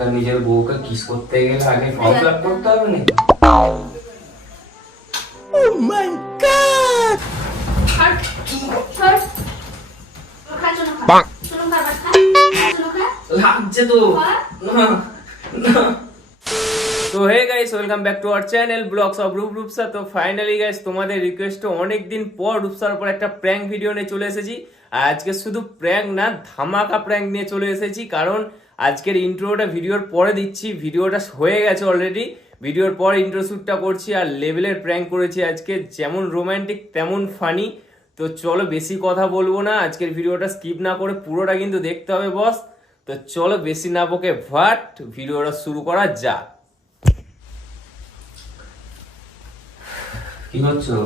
তার নিজের বউকে কিস করতে গেলে আগে ফর্ম ফিল আপ করতে হবে নাকি? Oh my god! লাগছে তো। তো hey guys, welcome back to our channel blogs of Rupsa. তো ফাইনালি গাইস, তোমাদের রিকোয়েস্টে অনেকদিন পর রূপসার উপর একটা প্র্যাঙ্ক ভিডিও নিয়ে চলে এসেছি। আর আজকে শুধু প্র্যাঙ্ক না, ধামাকা প্র্যাঙ্ক নিয়ে চলে এসেছি। কারণ আজকের ইন্ট্রোটা ভিডিওর পরে দিচ্ছি, ভিডিওটা হয়ে গেছে অলরেডি। ভিডিওর পর ইন্ট্রো শ্যুটটা করছি আর লেভেলের প্র্যাঙ্ক করেছি আজকে, যেমন রোমান্টিক তেমন ফানি। তো চলো বেশি কথা বলবো না, আজকের ভিডিওটা স্কিপ না করে পুরোটা কিন্তু দেখতে হবে বস। তো চলো বেশি না বকে ভাট ভিডিওটা শুরু করা যাক। কি করছো?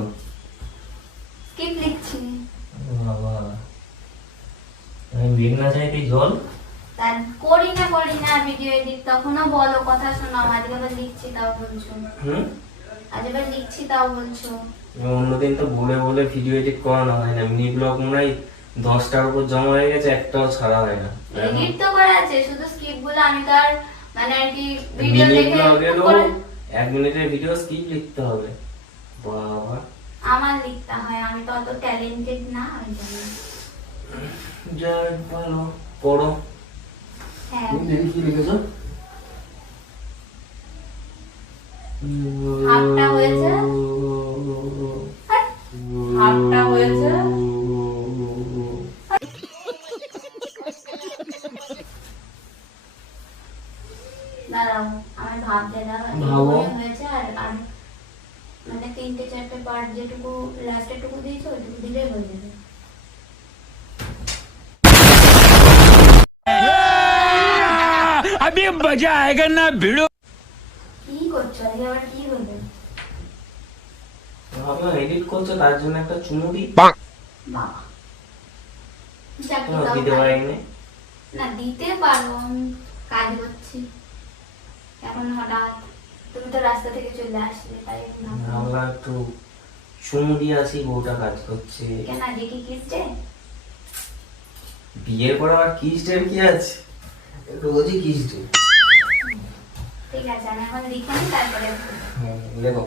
স্ক্রিপ্ট লিখছি। বাবা, আমি মেঘ না চাইতে জল তার করি না ভিডিও এডিট, তখনও বলো কথা শোনাও। আজকে আবার লিখছি তাও বলছো। আজ আবার লিখছি তাও বলছো। অন্যদিন তো বলে বলে ভিডিও এডিট করানো হয় না, মিনি ব্লগ মনে হয় 10টার উপর জমা হয়ে গেছে, একটাও ছাড়া হয় না। এডিট তো করা আছে, শুধু স্ক্রিপ্ট গুলো আমি তো আর মানে আর কি ভিডিও মিনি দেখে ব্লগেরও 1 মিনিটের ভিডিও স্ক্রিপ্ট লিখতে হবে। বাবা, আমার লিখতে হয়, আমি তো অত ট্যালেন্টেড না ওই জন্য। যাই ভালো পড়ো। হ্যাঁ, তুমি কি লিখেছো? হাফটা হয়েছে। হাফটা হয়েছে। দাঁড়াও, আমি ভাবতে দাও হয়েছে। আর মানে 3-4টে পার্ট যেটুকু লাস্টের টুকু দিয়েছো ওইটুকু দিলেই হয়ে যাবে। अभी मजा आएगा ना भिड़ो। কি করছো আজকে? আবার কি হলো? বাবা এডিট করছো, তার জন্য একটা চুমু দিই। বাবা, চাকরি দাও। দিতে পারিনি না দিতে পারো, আমি কাজ করছি। এখন হঠাৎ তুমি তো রাস্তা থেকে চলে আসলে, তাই আমরা একটু চুমু দিয়ে আসি, বউটা কাজ করছে। কেন আজকে কি কিসছে? বিয়ের পর আবার কিস ডে কি আছে? রোজই কিস ডে। ঠিক আছে, আমি এখন লিখে নি, তারপরে লেখো।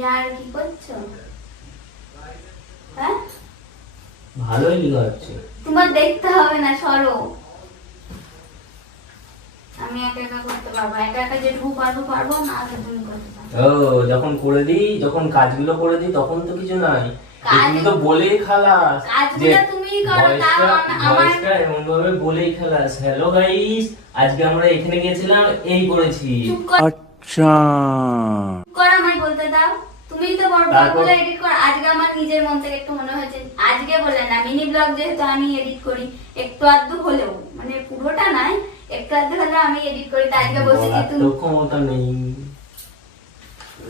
ইয়ার কি করছো? হ্যাঁ, ভালোই লেখা হচ্ছে। তোমার দেখতে হবে না, সরো। আমি একা একা করতে পারবো, একা একা যেটুকু পারবো না, আর তুমি করতে পারবো। ও, যখন করে দিই, যখন কাজগুলো করে দিই তখন তো কিছু নাই। তুমি তো বলেই খালাস, কাজগুলো তুমিই করো, তাও আমার এমন ভাবে বলেই খালাস। হ্যালো গাইস, আজকে আমরা এখানে গেছিলাম, এই করেছি। চুপ কর। अच्छा আমায় বলতে দাও। তুমিই তো ব্লগগুলো এডিট করো। আজকে আমার নিজের মন থেকে একটু মনে হয়েছে, আজকে বলে না, মিনি ব্লগ যেহেতু আমি এডিট করি, একটু আধটু হলেও, মানে পুরোটা নাই, একটু আধটু হলেও আমি এডিট করি। তাই আজকে বসেছি। তুমি ক্ষমতা নেই।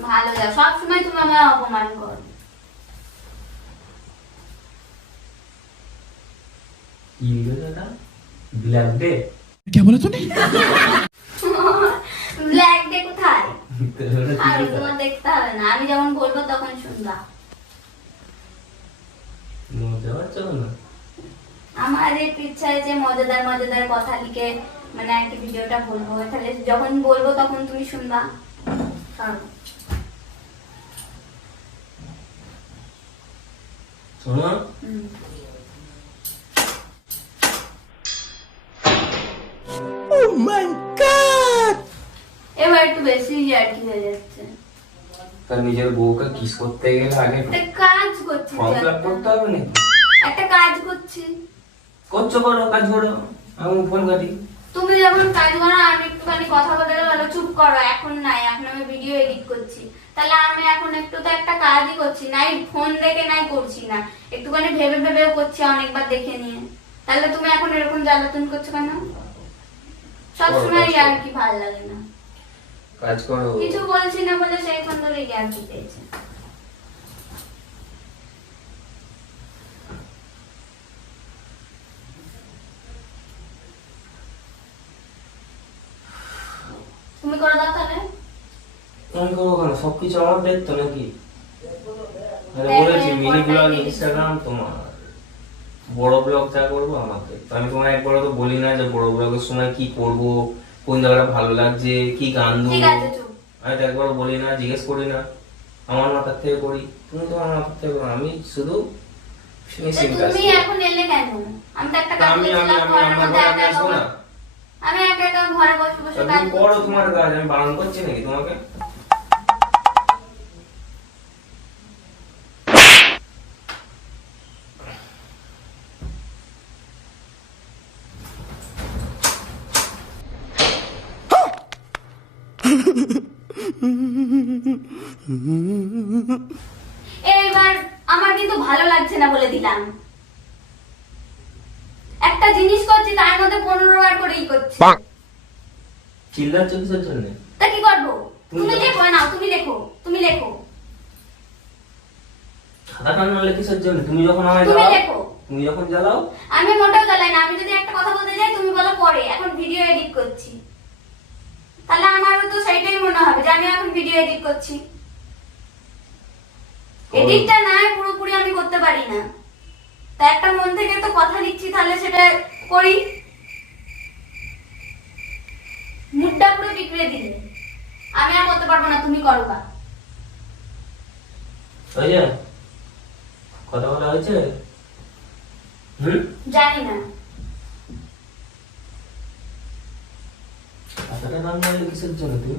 ভালো যাও, সবসময় তুমি আমায় অপমান করো। কি লিখেছো এটা? Black day? क्या बोला तूने? ব্ল্যাক ডে কোথায়? আর তোমার দেখতে হবে না, আমি যখন বলবো তখন শুনবা। মজা হচ্ছে না? আমার একটু ইচ্ছা আছে মজাদার মজাদার কথা লিখে মানে একটা ভিডিওটা বলবো, তাহলে যখন বলবো তখন তুমি শুনবা। শোনো, এবার একটু বেশি আর কি হয়ে যাচ্ছে। তার নিজের বউকে কিস করতে গেলে আগে একটা কাজ করছি, ফর্ম ফিল আপ করতে হবে নাকি? একটা কাজ করছি। করছো, করো, কাজ করো, আমি ফোন কাটি। তুমি যখন কাজ করো আমি একটুখানি কথা বলে গেলো, চুপ করো। এখন নাই, এখন আমি ভিডিও এডিট করছি। তাহলে আমি এখন একটু তো একটা কাজই করছি, নাই ফোন দেখে নাই করছি না, একটুখানি ভেবে ভেবেও করছি, অনেকবার দেখে নিয়ে। তাহলে তুমি এখন এরকম জ্বালাতন করছো কেন? সবসময় আর কি ভালো লাগে না। কাজ করো। কিছু বলছি না বলে সেইখান ধরে জ্ঞান দিতেছে। তুমি করে দাও তাহলে। আমি করবো কেন? সবকিছু আমার দায়িত্ব নাকি? আমি হ্যাঁ, বলেছি হ্যাঁ, মিনি ব্লগ content ইনস্টাগ্রাম তোমার, বড় ব্লগ যা করবো আমাকে। তো আমি তোমায় একবারও তো বলি না যে বড় ব্লগের সময় কি করব, কোন জায়গাটা ভালো লাগছে, কি গান ঠিক দেবো। আছে চুপ। আমি তো একবারও বলি না, জিজ্ঞেস করি না, আমার মাথার থেকে করি। তুমি তো আমার মাথার থেকে করো, আমি শুধু ফিনিশিং কাজ তুমি করি। এখন এলে কেন? আমি তো একটা তা কাজ আমি করছিলাম ঘরের আমার মধ্যে ঘরে একা আসবো একা। না? আমি একা একা ঘরে বসে বসে তা কাজ তুমি করো করছি। তোমার কাজ, আমি বারণ করছি নাকি তোমাকে? এইবার আমার কিন্তু ভালো লাগছে না বলে দিলাম। একটা জিনিস করছি তার মধ্যে 15 বার করেই করছি। চিল্লাচ্ছ কিসের জন্য? তা কি করবো? তুমি তুমি তো- লেখো না, তুমি লেখো, তুমি লেখো, খাতা কান নাড়লে কিসের জন্য? তুমি যখন আমায় তুমি জ্বালাও, লেখো। তুমি যখন জ্বালাও, আমি মোটেও জ্বালাই না। আমি যদি একটা কথা বলতে যাই তুমি বলো পরে, এখন ভিডিও এডিট করছি। তাহলে আমারও তো সেটাই মনে হবে যে আমি এখন ভিডিও এডিট করছি। এডিটটা না পুরোপুরি আমি করতে পারি না। তা একটা মন থেকে তো কথা লিখছি, তাহলে সেটা করি। মুডটা পুরো বিগড়ে দিলে আমি আর করতে পারবো না, তুমি করো বা। ওই যে কথা বলা হয়েছে। জানি না। খাতাটা কান নাড়লে কিসের জন্য তুমি?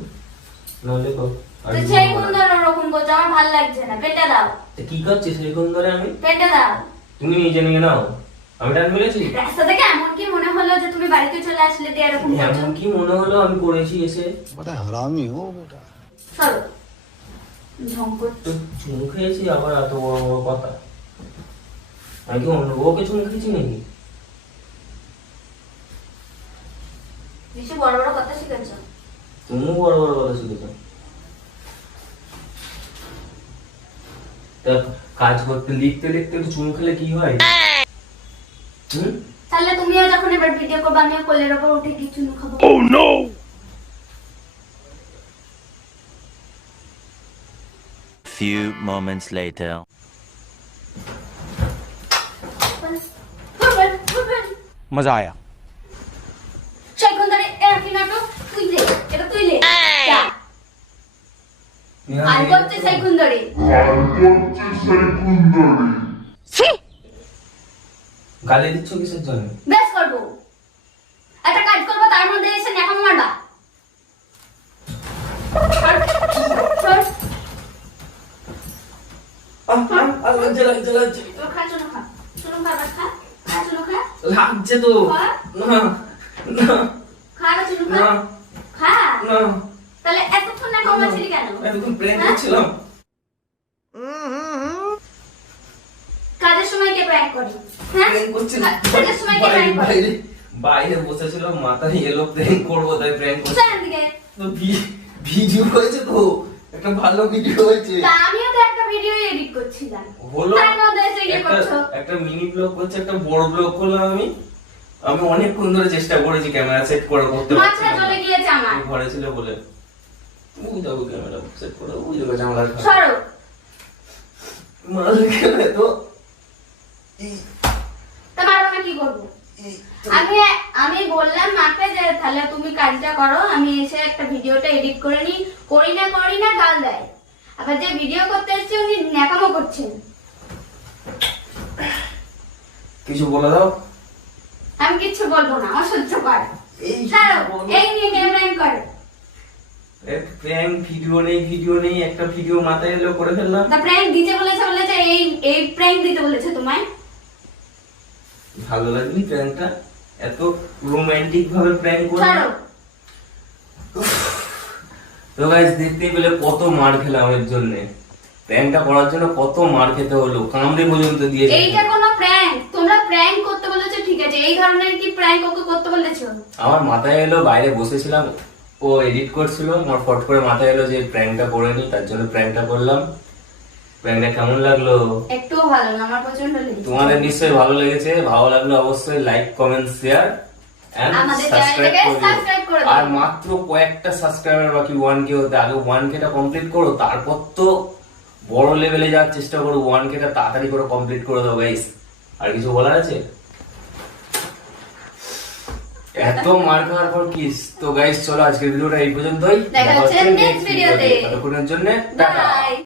নাহলে কর। আর তো কিছু সেই বলবো কোন না। ধরনের ওরকম করছো? আমার ভালো লাগছে না, পেটে দাও, তা কি করছিস সেই কোন ধরে? আমি পেটে দাও। তুমি নিজে নিয়ে নাও, আমি টান মেরেছি? রাস্তা থেকে এমন কি মনে হলো যে তুমি বাড়িতে চলে আসলে দিয়ে এরকম করছো? এমন কি মনে হলো আমি করেছি এসে? बड़ा हरामी हो बेटा। চলো ঝং করছো। তো চুম খেয়েছি আবার এত বড় বড় কথা? আমি কি অন্য বউকে চুম খেয়েছি নাকি? বেশি বড় বড় কথা শিখেছো। তুমিও বড় বড় কথা শিখেছ। তা কাজ করতে লিখতে লিখতে একটু চুম খেলে কি হয়? তাহলে তুমিও যখন এবার ভিডিও করবে আমিও কোলের ওপর উঠে কিছু খাবো। Oh no! Few moments later. मजा आया। সেখন ধরে এরকম নাটক তুই লে, এটা তুই লে। যা। আর করতে সেখন ধরে। গালি দিচ্ছ কিসের জন্য? বেশ করবো। একটা কাজ করবো তার মধ্যে এসে ন্যাকামো মারবা। সর, সর। লাগছে লাগছে লাগছে তো খা, চুনো খা। চুনো খা, এবার খা। খা, চুনো খা। লাগছে তো। খা। না না খা না, চুনো খা। না খা। না, তাহলে এতক্ষণ ন্যাকামো মারছিলি কেন? এতক্ষণ প্রেম হ্যাঁ? করছিলাম। কাজের সময় কে প্র্যাঙ্ক করে? হ্যাঁ? প্রেম করছিলাম। কাজের সময় কে বাইরে প্র্যাঙ্ক করে? বাইরে বাইরে বসেছিল, মাথায় এলো প্রেম করবো তাই প্রেম করছি। চল এদিকে। তো ভিডিও হয়েছে তো, একটা ভালো ভিডিও হয়েছে। তা আমিও তো একটা ভিডিও এডিট করছিলাম। হলো তার মধ্যে এসে ইয়ে করছো। একটা মিনি ব্লগ করছে, একটা বড় ব্লগ করলাম আমি। আমি অনেকক্ষণ ধরে চেষ্টা করেছি ক্যামেরা সেট করে করতে মাথা পারছিলাম না। চলে গিয়েছে আমার। তুমি ঘরে ছিল বলে ওই যাবো ক্যামেরা সেট করে ওই যাবো জানলার কাছে। সরো। মাল খেলে তো তা মারবো না, কি করবো? আমি আমি বললাম মাকে যে তাহলে তুমি কাজটা করো, আমি এসে একটা ভিডিওটা এডিট করে নি। করি না গাল দেয়। আবার যে ভিডিও করতে এসেছি উনি ন্যাকামো করছেন। কিছু বলে দাও। আমি কিচ্ছু বলবো না, অসহ্য কর। এই ছাড়ো, এই নিয়ে কে প্র্যাঙ্ক করে? প্র্যাঙ্ক ভিডিও নেই একটা ভিডিও মাথায় এলো করে ফেললাম। তা প্র্যাঙ্ক দিতে বলেছে এই প্র্যাঙ্ক দিতে বলেছে তোমায়। ভালো লাগলি প্র্যাঙ্কটা? এত রোমান্টিক ভাবে প্র্যাঙ্ক করে। ছাড়ো। তো গাইস দেখতেই পেলে কত মার খেলাম এর জন্য। প্র্যাঙ্কটা করার জন্য কত মার খেতে হলো, কামড়ে পর্যন্ত দিয়েছে। এইটা কোনো প্র্যাঙ্ক? তোমরা প্র্যাঙ্ক করতে বলেছো ঠিক আছে, এই ধরনের কি প্র্যাঙ্ক ওকে করতে বলেছো? আমার মাথায় এলো, বাইরে বসেছিলাম, ও এডিট করছিল, আমার ফট করে মাথায় এলো যে প্র্যাঙ্কটা করে নি, তার জন্য প্র্যাঙ্কটা করলাম। প্র্যাঙ্কটা কেমন লাগলো? একটুও ভালো না, আমার প্রচন্ড লেগেছে। তোমাদের নিশ্চয়ই ভালো লেগেছে। ভালো লাগলো অবশ্যই লাইক কমেন্ট শেয়ার and আমাদের subscribe চ্যানেলটাকে করে দিও। সাবস্ক্রাইব করে আর দিও। মাত্র কয়েকটা সাবস্ক্রাইবার বাকি 1k হতে, আগে 1k টা কমপ্লিট করো, তারপর তো বড় লেভেলে যাওয়ার চেষ্টা করো। 1k টা তাড়াতাড়ি করে কমপ্লিট করে দাও গাইস। আর কিছু বলার আছে? এত মার খাওয়ার পর কিস। তো গাইস চলো আজকের ভিডিওটা এই পর্যন্তই। দেখা হচ্ছে নেক্সট ভিডিওতে। ততক্ষণের জন্য টাটা। বাই।